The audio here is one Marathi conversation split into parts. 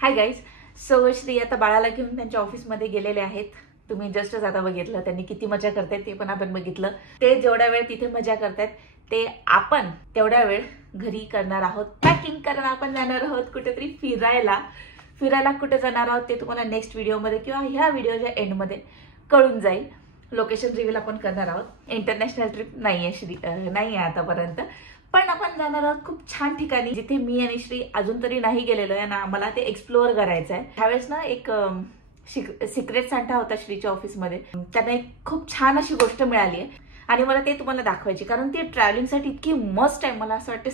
Hi guys. सो श्री आता बाळाला घेऊन त्यांच्या ऑफिसमध्ये गेलेले आहेत. तुम्ही जस्टच आता बघितलं त्यांनी किती मजा करतायत ते पण आपण बघितलं. ते जेवढा वेळ तिथे मजा करतायत ते आपण तेवढा वेळ घरी करणार आहोत पॅकिंग. कारण आपण जाणार आहोत कुठेतरी फिरायला कुठे जाणार आहोत ते तुम्हाला नेक्स्ट व्हिडिओमध्ये किंवा ह्या व्हिडिओच्या एंडमध्ये कळून जाईल. लोकेशन रिव्हील आपण करणार आहोत. इंटरनॅशनल ट्रिप नाहीये श्री नाही आहे आतापर्यंत, पण आपण जाणार आहोत खूप छान ठिकाणी जिथे मी आणि श्री अजून तरी नाही गेलेलो आहे ना. आम्हाला ते एक्सप्लोअर करायचं आहे. ह्यावेळेस ना एक सिक्रेट सांटा होता श्रीच्या ऑफिसमध्ये. त्यांना एक खूप छान अशी गोष्ट मिळाली आहे आणि मला ते तुम्हाला दाखवायची. कारण ती ट्रॅव्हलिंगसाठी इतकी मस्त आहे. मला असं वाटतं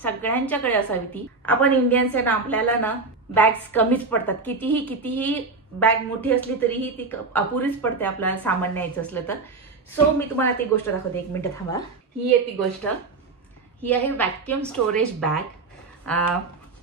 सगळ्यांच्याकडे असावी ती. आपण इंडियन्स आहे ना, आपल्याला ना बॅग्स कमीच पडतात. कितीही बॅग मोठी असली तरीही ती अपुरीच पडते आपल्याला सामान न्यायचं असलं तर. सो मी तुम्हाला ती गोष्ट दाखवते. एक मिनिट थांबा. ही आहे ती गोष्ट. ही आहे vacuum storage bag.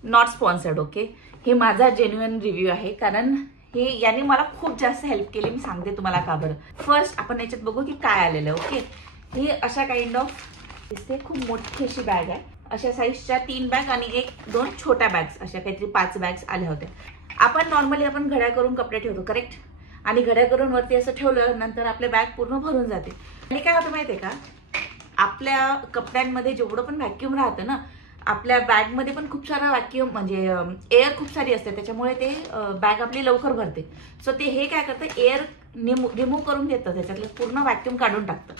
Not sponsored. Okay, हे माझा जेन्युइन रिव्ह्यू आहे. कारण हे याने मला खूप जास्त हेल्प केली. मी सांगते तुम्हाला का बरं. फर्स्ट आपण याच्यात बघू की काय आलेलं आहे. ओके, ही अशा काइंड ऑफ दिसते. खूप मोठी अशी बॅग आहे. अशा साईजच्या 3 बॅग आणि 1-2 छोट्या बॅग्स, अशा काहीतरी 5 बॅग्स आल्या होत्या. आपण नॉर्मली घड्या करून कपडे ठेवतो, करेक्ट. आणि घड्या करून वरती असं ठेवलं नंतर आपले बॅग पूर्ण भरून जाते. आणि काय होतं माहितीये का, आपल्या कपड्यांमध्ये जेवढं पण व्हॅक्यूम राहतं ना, आपल्या बॅगमध्ये पण खूप सारा व्हॅक्यूम म्हणजे एअर खूप सारी असते. त्याच्यामुळे ते बॅग आपली लवकर भरते. सो ते हे काय करतं, एअर रिमूव्ह करून घेतं, त्याच्यातलं पूर्ण व्हॅक्यूम काढून टाकतं.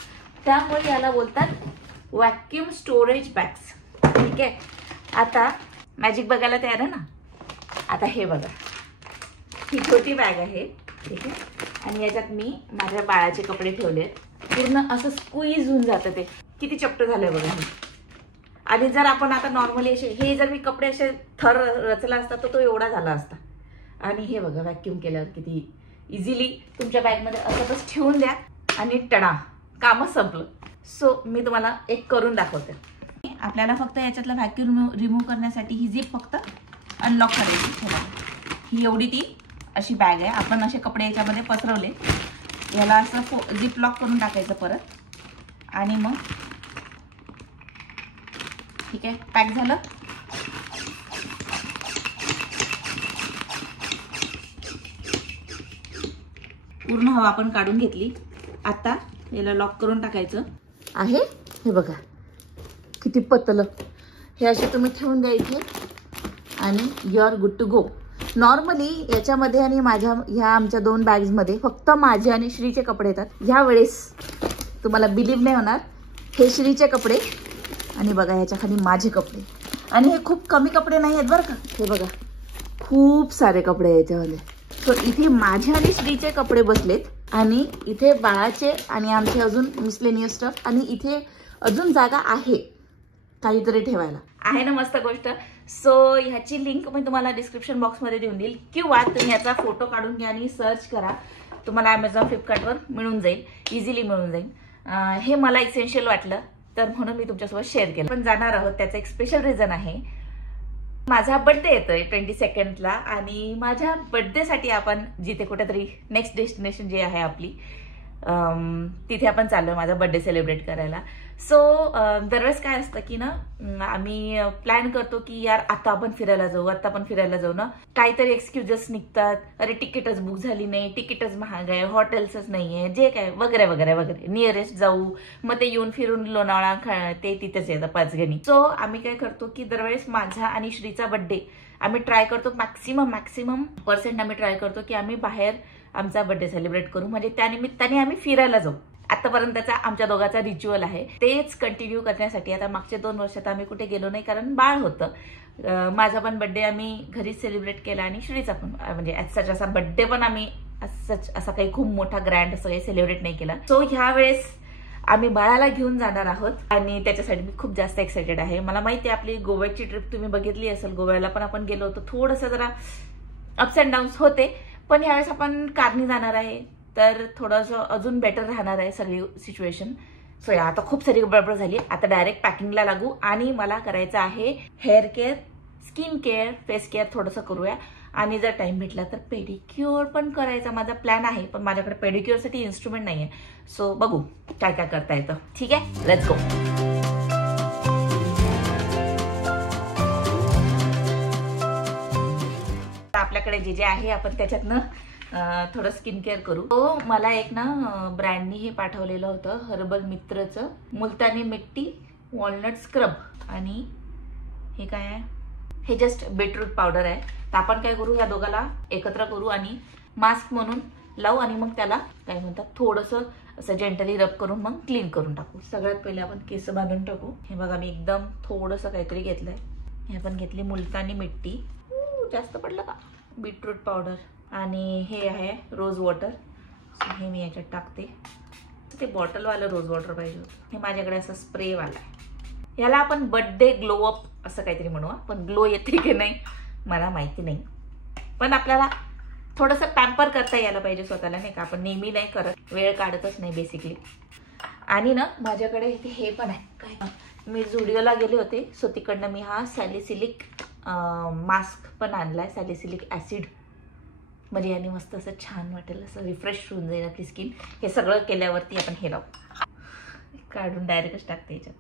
त्यामुळे याला बोलतात व्हॅक्यूम स्टोरेज बॅग्स. ठीक आहे. आता मॅजिक बघायला तयार आहे ना. आता हे बघा, ही छोटी बॅग आहे. ठीक आहे. आणि याच्यात मी माझ्या बाळाचे कपडे ठेवले. पूर्ण असं स्क्वीज होऊन जातं. ते किती चपट झालंय बघा हे. आणि जर आपण आता नॉर्मली हे जर मी कपडे असे थर रचला असता तर तो एवढा झाला असता. आणि हे बघा व्हॅक्यूम केल्यावर किती इझिली तुमच्या बॅगमध्ये असंच ठेवून द्या आणि टणा, कामच संपलं. सो मी तुम्हाला एक करून दाखवते. आपल्याला फक्त याच्यातला व्हॅक्यूम रिमूव्ह करण्यासाठी ही झिप फक्त अनलॉक करायची. ही एवढी ती अशी बॅग आहे. आपण असे कपडे याच्यामध्ये पसरवले, याला असं झिप लॉक करून टाकायचं परत. आणि मग ठीक आहे, पॅक झालं. पूर्ण हवा आपण काढून घेतली. आता याला लॉक करून टाकायचं आहे. हे बघा किती पतलं. हे असे तुम्ही ठेवून द्यायचे आणि you are good to go. Normally याच्यामध्ये आणि ह्या आमच्या 2 बॅग्समध्ये फक्त माझे आणि श्रीचे कपडे येतात. ह्या वेळेस तुम्हाला बिलीव्ह नाही होणार, हे श्रीचे कपडे आणि बघा ह्याच्या खाली माझे कपडे. आणि हे खूप कमी कपडे नाही आहेत बरं का. हे बघा खूप सारे कपडे आहेत याच्यामध्ये. सो इथे माझे आणि श्रीचे कपडे बसलेत आणि इथे बाळाचे आणि आमचे अजून मिसलेनियस स्टफ. आणि इथे अजून जागा आहे काहीतरी ठेवायला. आहे ना मस्त गोष्ट. सो ह्याची लिंक मी तुम्हाला डिस्क्रिप्शन बॉक्समध्ये देऊन देईल किंवा तुम्ही याचा फोटो काढून घ्या आणि सर्च करा. तुम्हाला ॲमेझॉन फ्लिपकार्टवर मिळून जाईल, इझिली मिळून जाईल. हे मला इसेन्शियल वाटलं तर म्हणून मी तुमच्यासोबत शेअर केलं. पण जाणार आहोत त्याचं एक स्पेशल रिझन आहे. माझा बर्थडे येतोय 22nd आणि माझ्या बर्थडेसाठी आपण जिथे कुठेतरी नेक्स्ट डेस्टिनेशन जे आहे आपली तिथे आपण चाललोय माझा बर्थडे सेलिब्रेट करायला. सो दरवेळेस काय असतं की ना, आम्ही प्लॅन करतो की यार आता आपण फिरायला जाऊ ना. काहीतरी एक्सक्युजेस निघतात. अरे तिकीटच बुक झाली नाही, तिकीटच महाग आहे, हॉटेल्सच नाहीये, जे काय वगैरे वगैरे वगैरे. नियरेस्ट जाऊ, मग ते येऊन फिरून लोणावळा ते तिथेच येतं 5 गणी. सो आम्ही काय करतो की दरवेळेस माझा आणि श्रीचा बर्थडे आम्ही ट्राय करतो मॅक्सिमम % आम्ही ट्राय करतो की आम्ही बाहेर आमचा बर्थडे सेलिब्रेट करू. म्हणजे त्यानिमित्ताने आम्ही फिरायला जाऊ. आतापर्यंतचा आमच्या दोघांचा रिच्युअल आहे. तेच कंटिन्यू करण्यासाठी आता मागच्या 2 वर्षात आम्ही कुठे गेलो नाही कारण बाळ होतं. माझा पण बर्थडे आम्ही घरीच सेलिब्रेट केला आणि श्रीचा पण म्हणजे ॲज असा बर्थडे पण आम्ही असा काही खूप मोठा ग्रँड असं काही सेलिब्रेट नाही केला. सो ह्या वेळेस आम्ही बाळाला घेऊन जाणार आहोत आणि त्याच्यासाठी मी खूप जास्त एक्सायटेड आहे. मला माहिती आहे आपली गोव्याची ट्रिप तुम्ही बघितली असेल. गोव्याला पण आपण गेलो होतो. थोडंसं जरा अप्स अँड डाऊन्स होते, पण ह्यावेळेस आपण कारनी जाणार आहे तर थोडंसं अजून बेटर राहणार आहे सगळी सिच्युएशन. सो आता खूप सारी गडबड झाली. आता डायरेक्ट पॅकिंगला लागू. आणि मला करायचं आहे hair care, skin care, face care थोडंसं करूया. आणि जर टाइम भेटला तर पेडिक्युअर पण करायचा माझा प्लॅन आहे. पण माझ्याकडे पेडिक्युअरसाठी इन्स्ट्रुमेंट नाही आहे. सो बघू काय काय करता येतं. ठीक आहे, लेट्स गो. आपल्याकडे जे जे आहे आपण त्याच्यातनं थोडं स्किन केअर करू. तो मला एक ना ब्रँडनी हे पाठवलेलं होतं, हर्बल मित्रचं मुलतानी मिट्टी वॉलनट स्क्रब. आणि हे काय आहे, हे जस्ट बीटरूट पावडर आहे. तर आपण काय करू, या दोघाला एकत्र करू आणि मास्क म्हणून लावू आणि मग त्याला काय म्हणतात थोडंसं असं जेंटली रब करून मग क्लीन करून टाकू. सगळ्यात पहिले आपण केस बांधून टाकू. हे बघा मी एकदम थोडंसं काहीतरी घेतलंय. हे आपण घेतली मुलतानी मिट्टी, जास्त पडलं का, बीटरूट पावडर आणि हे आहे रोज वॉटर. हे मी याच्यात टाकते. ते बॉटलवालं रोज वॉटर पाहिजे होतं, हे माझ्याकडे असं स्प्रेवाला आहे. याला आपण बर्थडे ग्लो अप असं काहीतरी म्हणू, पण ग्लो येते की नाही मला माहिती नाही. पण आपल्याला थोडंसं पॅम्पर करता यायला पाहिजे स्वतःला, नाही का. आपण नेहमी नाही करत, वेळ काढतच नाही बेसिकली. आणि ना माझ्याकडे इथे हे पण आहे, काय मी झुडिओला गेले होते सो तिकडनं मी हा सॅलिसिलिक मास्क पण आणलाय. सॅलिसिलिक ॲसिड, म्हणजे याने मस्त असं छान वाटेल, असं रिफ्रेश होऊन जाईल आपली स्किन. हे सगळं केल्यावरती आपण हे लावू, काढून डायरेक्टच टाकते याच्यात.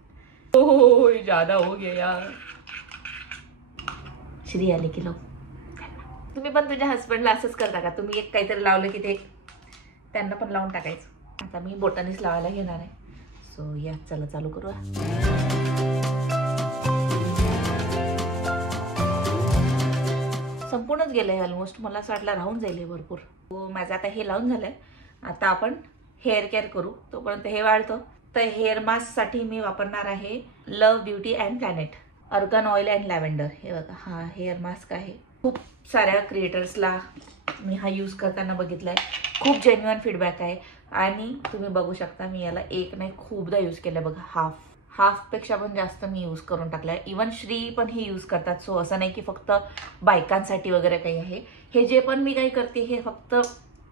हो ज्यादा हो गया यार. श्री आले की लावू. तुम्ही पण तुझ्या हस्बंडला असंच करता का, तुम्ही एक काहीतरी लावलं की ते त्यांना पण लावून टाकायचं. आता मी बोटानेच लावायला घेणार आहे. सो या चला चालू करू. संपूर्णच गेलंय ऑलमोस्ट, मला असं वाटलं राहून जाईल हे भरपूर. माझं आता हे लावून झालंय. आता आपण हेअर केअर करू. तोपर्यंत हे वाढतं. तर हेअर मास्क साठी मी वापरणार आहे love beauty and planet organ oil and lavender. हे बघा हा हेअर मास्क आहे. खूप साऱ्या क्रिएटर्सला मी हा यूज करताना बघितलाय, खूप जेन्युइन फीडबॅक आहे. आणि तुम्ही बघू शकता मी याला एक नाही खूपदा यूज केलं बघा. हाफपेक्षा पण जास्त मी यूज करून टाकलाय. इवन श्री पण हे यूज करतात. सो असं नाही की फक्त बायकांसाठी वगैरे काही आहे. हे जे पण मी काही करते हे फक्त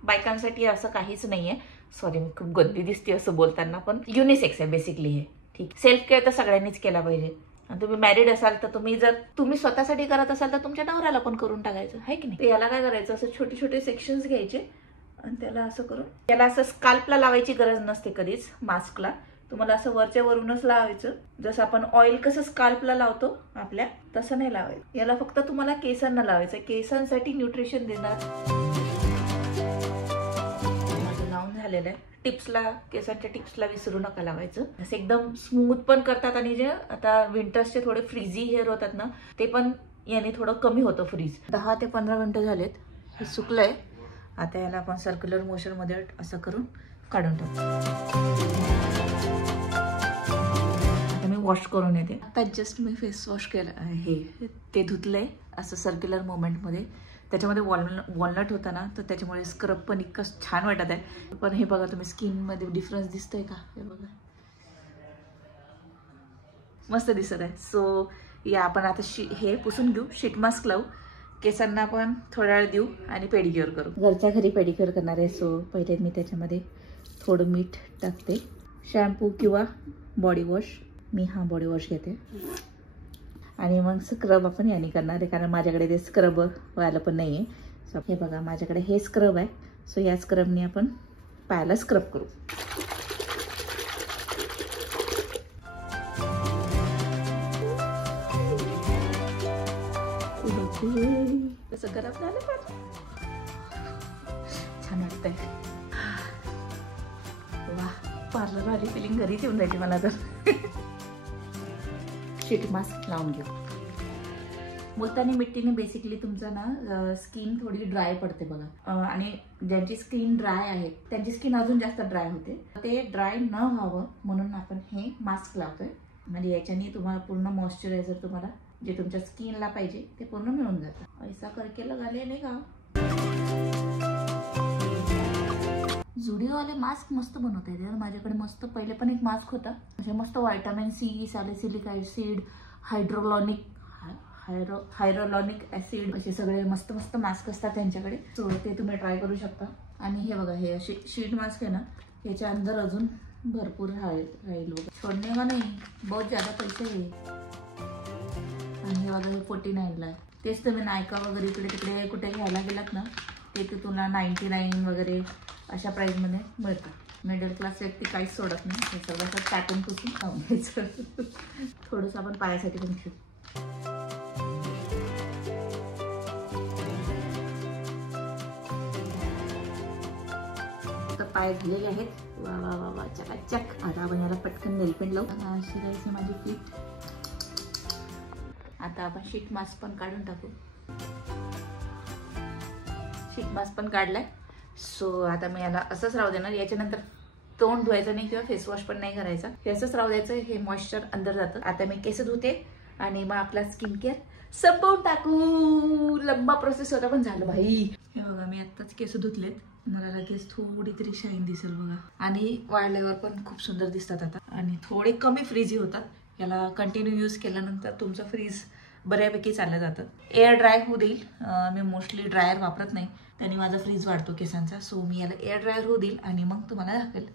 बायकांसाठी असं काहीच नाहीये. सॉरी मी खूप गंदी दिसते असं बोलताना, पण युनिसेक्स आहे बेसिकली हे. ठीक, सेल्फ केअर तर सगळ्यांनीच केला पाहिजे. आणि तुम्ही मॅरिड असाल तर तुम्ही जर तुम्ही स्वतःसाठी करत असाल तर तुमच्या नवऱ्याला पण करून टाकायचं आहे की नाही. याला काय करायचं, असं छोटे छोटे सेक्शन्स घ्यायचे आणि त्याला असं करून, त्याला असं स्काल्पला लावायची गरज नसते कधीच. मास्कला तुम्हाला असं वरच्या वरूनच लावायचं. जसं आपण ऑइल कसं स्काल्पला लावतो आपल्या, तसं नाही लावायचं. याला फक्त तुम्हाला केसांना लावायचं. केसांसाठी न्यूट्रिशन देणार. लावून झालेलं आहे. टिप्सला, केसांच्या टिप्सला विसरू नका लावायचं. असं एकदम स्मूथ पण करतात. आणि जे आता विंटर्सचे थोडे फ्रीझी हेअर होतात ना, ते पण याने थोडं कमी होतं फ्रीज. 10 ते 15 मिनिटं झालेत. हे सुकलंय. आता याला आपण सर्क्युलर मोशन मध्ये असं करून काढून टाकू. आता मी वॉश करून येते. आता जस्ट मी फेस वॉश केलं आहे, ते धुतलंय असं सर्क्युलर मोमेंटमध्ये. त्याच्यामध्ये वॉलनट होता ना, तर त्याच्यामुळे स्क्रब पण इतकं छान वाटत आहे. पण हे बघा तुम्ही, स्किनमध्ये डिफरन्स दिसतोय का, हे बघा मस्त दिसत आहे. सो या आपण आता हे पुसून घेऊ, शीट मास्क लावू, केसांना पण थोडा वेळ देऊ आणि पेडिक्युअर करू. घरच्या घरी पेडिक्युअर करणार आहे. सो पहिले मी त्याच्यामध्ये थोडं मीठ टाकते. शॅम्पू किंवा बॉडी वॉश, मी हा बॉडी वॉश घेते. आणि मग स्क्रब आपण याने करणार आहे, कारण माझ्याकडे ते स्क्रब व्हायला पण नाही आहे. सो हे बघा माझ्याकडे हे स्क्रब आहे. सो या स्क्रबने आपण पायाला स्क्रब करू. कसं गरम झालं, छान वाटतंय. वा, पार्लर वाली फिलिंग घरीच येऊन जायची मला तर. शीट मास्क लावून घेऊ. मुलतानी मिट्टीने बेसिकली तुमचा ना स्किन थोडी ड्राय पडते बघा. आणि ज्यांची स्किन ड्राय आहे त्यांची स्किन अजून जास्त ड्राय होते. ते ड्राय न व्हावं म्हणून आपण हे मास्क लावतोय. म्हणजे याच्याने तुम्हाला पूर्ण मॉइश्चरायझर तुम्हाला जे तुमच्या स्किनला पाहिजे ते पूर्ण मिळून जातं. ऐसा करके लगाले नाही का. झुडिओवाले मास्क मस्त बनवता येते. माझ्याकडे मस्त पहिले पण एक मास्क होता, म्हणजे मस्त vitamin C, salicylic acid, hyaluronic acid असे सगळे मस्त मस्त मास्क असतात त्यांच्याकडे. सो ते तुम्ही ट्राय करू शकता. आणि हे बघा हे शीट मास्क आहे ना, याच्या अंदर अजून भरपूर राहील. छोडणे का नाही, बहुत ज्यादा पैसे आहे. आणि हे बघा हे 49ला आहे. तेच तुम्ही नायका वगैरे इकडे तिकडे कुठे घ्यायला गेलात ना, ते तुला 99 वगैरे अशा प्राईजमध्ये मिळतं. मिडल क्लास व्यक्ती काहीच सोडत नाही. हे सगळं असं पॅटर्न पुसून खाऊन घ्यायचं. थोडंसं आपण पायासाठी पण घेऊ. पाय झालेले आहेत. वा वा वा वा, चकाचक. आता आपण याला पटकन नेलपेंट लावू. अशी राहायची माझी फीट. आता आपण शीट मास्क पण काढून टाकू. शीट मास्क पण काढलाय. सो आता मी याला असंच राहू देणार. याच्यानंतर तोंड धुवायचं नाही किंवा फेस वॉश पण नाही करायचा. हे असंच राहू द्यायचं. हे मॉइश्चर अंदर जातं. आता मी केस धुते आणि मग आपला स्किन केअर संपवून टाकू. लंबा प्रोसेस होता पण झालं भाई. हे बघा मी आत्ताच केस धुतलेत. मला लगेच थोडी तरी शाईन दिसेल बघा. आणि वाळल्यावर पण खूप सुंदर दिसतात आता. आणि थोडे कमी फ्रीजी होतात. याला कंटिन्यू यूज केल्यानंतर तुमचं फ्रीज बऱ्यापैकी चाललं जातं. एअर ड्राय होऊ देईल. मी मोस्टली ड्रायर वापरत नाही, त्याने माझा फ्रीज वाढतो केसांचा. सो मी याला एअर ड्रायर होऊ देईल आणि मग तुम्हाला दाखवेल.